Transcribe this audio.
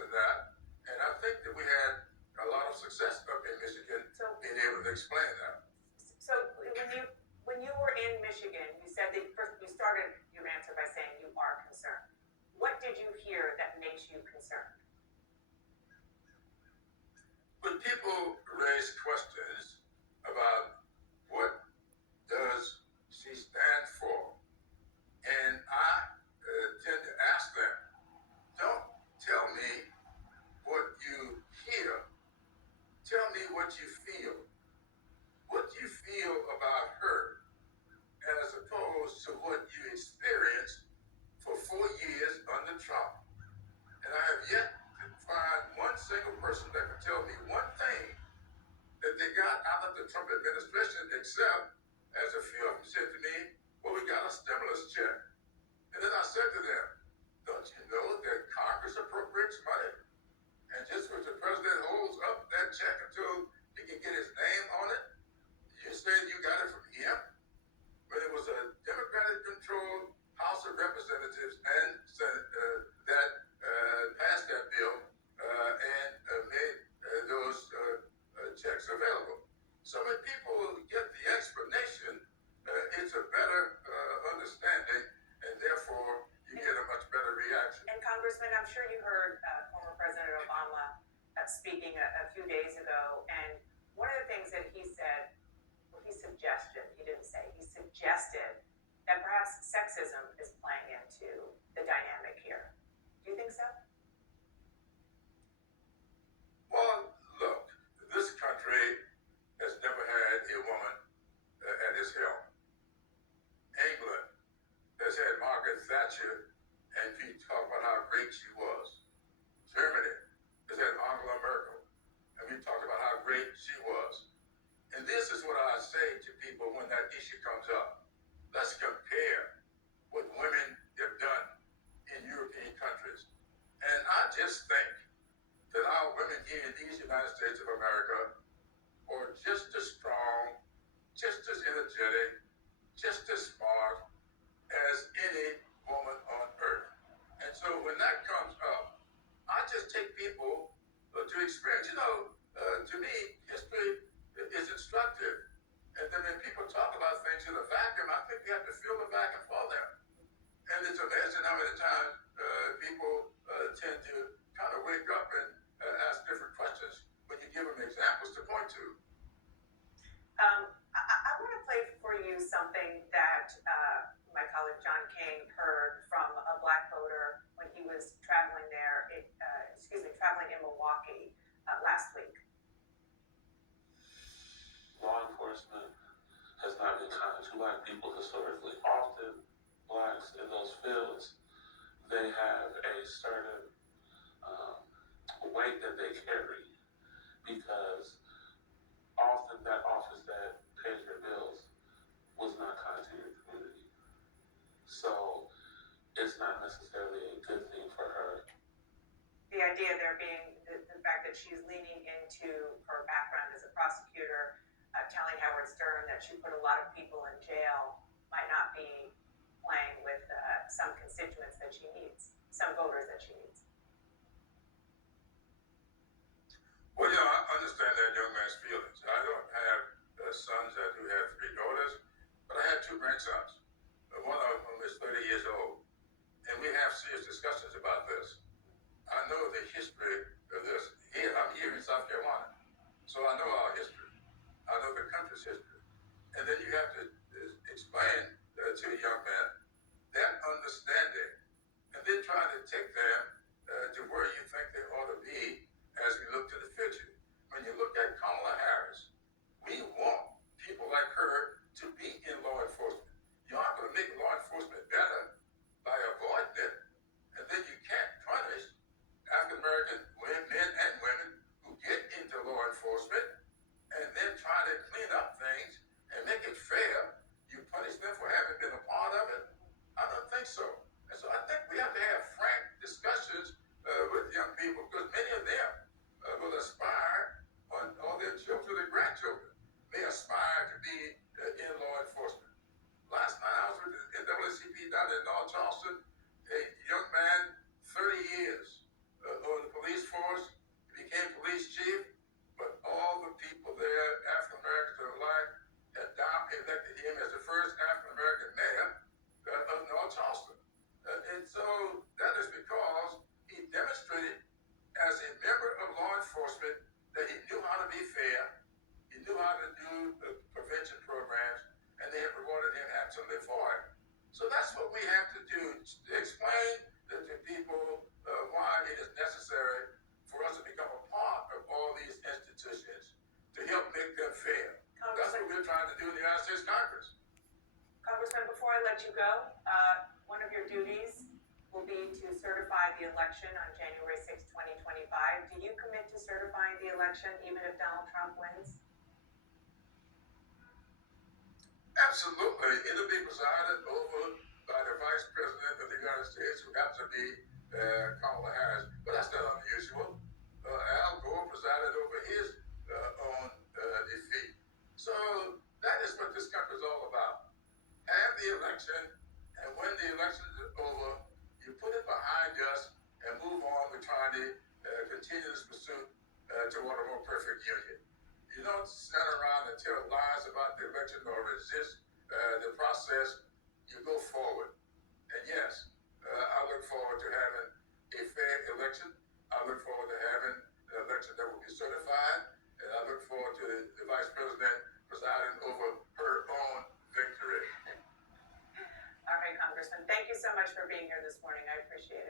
discussing that, and I think that we had a lot of success up in Michigan being able to explain that. So when you were in Michigan, you said that first you started your answer by saying you are concerned. What did you hear that makes you concerned? When people raise questions about what does she stand for, and I tend to ask them, don't tell me what you hear, tell me what you feel. What you feel about her as opposed to what you experienced for 4 years under Trump. And I have yet to find one single person that can tell me one thing that they got out of the Trump administration, except, as a few of them said to me, well, we got a stimulus check. And then I said to them, don't you know that Congress appropriates money? And just because the president holds up that check until he can get his name on it, you said you got it from him? But it was a Democratic-controlled House of Representatives and Senate that passed that bill and made those checks available. So when people get the explanation, it's a better understanding, and therefore you get a much better reaction. And Congressman, I'm sure you heard former President Obama speaking a few days ago, and one of the things that he said, well, he suggested, he didn't say, he suggested that perhaps sexism is playing into the dynamic here. Do you think so? Well, look, this country has never had a woman at its helm. England has had Margaret Thatcher, and people talk about how great she was. Germany has had Angela Merkel, and we talked about how great she was. And this is what I say to people when that issue comes up. Let's compare what women have done in European countries. And I just think that our women here in these United States of America are just as strong, just as energetic, just as smart as any woman on earth. And so when that comes up, I just take people to experience. To me, history is instructive. And then when people talk about things in a vacuum, I think we have to fill the vacuum for them. And it's amazing how many times people tend to kind of wake up and ask different questions when you give them examples to point to. I want to play for you something that my colleague John King heard from a Black voter when he was traveling there, traveling in Milwaukee last week. Law enforcement has not been kind to Black people historically. Often, Blacks in those fields, they have a certain weight that they carry because often that office that pays your bills was not kind to your community. So it's not necessarily a good thing for her. The idea there being the fact that she's leaning into her background as a prosecutor, telling Howard Stern that she put a lot of people in jail, might not be playing with some constituents that she needs, some voters that she needs. Well, I understand that young man's feelings. I don't have sons that do have 3 daughters, but I had 2 grandsons. One of them is 30 years old, and we have serious discussions about this. I know the history of this. I'm here in South Carolina, so I know our history. I know the country's history. And then you have to explain to a young man that understanding, and then try to take them to where you think they ought to be as we look to the future. When you look at Kamala Harris, we want people like her to be in law enforcement. You aren't going to make law enforcement better by avoiding it, and then you can't punish African-American men and women who get into law enforcement and then try to clean up things and make it fair. You punish them for having been a part of it? I don't think so. And so I think we have to have frank discussions with young people, because many of them will aspire, or their children and grandchildren may aspire to be in law enforcement. Last night I was with the NAACP down in North Charleston. A young man, 30 years on the police we have to do to explain to people why it is necessary for us to become a part of all these institutions to help make them fair. That's what we're trying to do in the United States Congress. Congressman, before I let you go, one of your duties will be to certify the election on January 6, 2025. Do you commit to certifying the election even if Donald Trump wins? Absolutely. It'll be presided over by the Vice President of the United States, who happens to be Kamala Harris. But that's not unusual. Al Gore presided over his own defeat. So that is what this country is all about. Have the election, and when the election is over, you put it behind us and move on with trying to continue this pursuit toward a more perfect union. You don't stand around and tell lies about the election or resist the process. You go forward. And yes, I look forward to having a fair election. I look forward to having an election that will be certified. And I look forward to the Vice President presiding over her own victory. All right, Congressman, thank you so much for being here this morning. I appreciate it.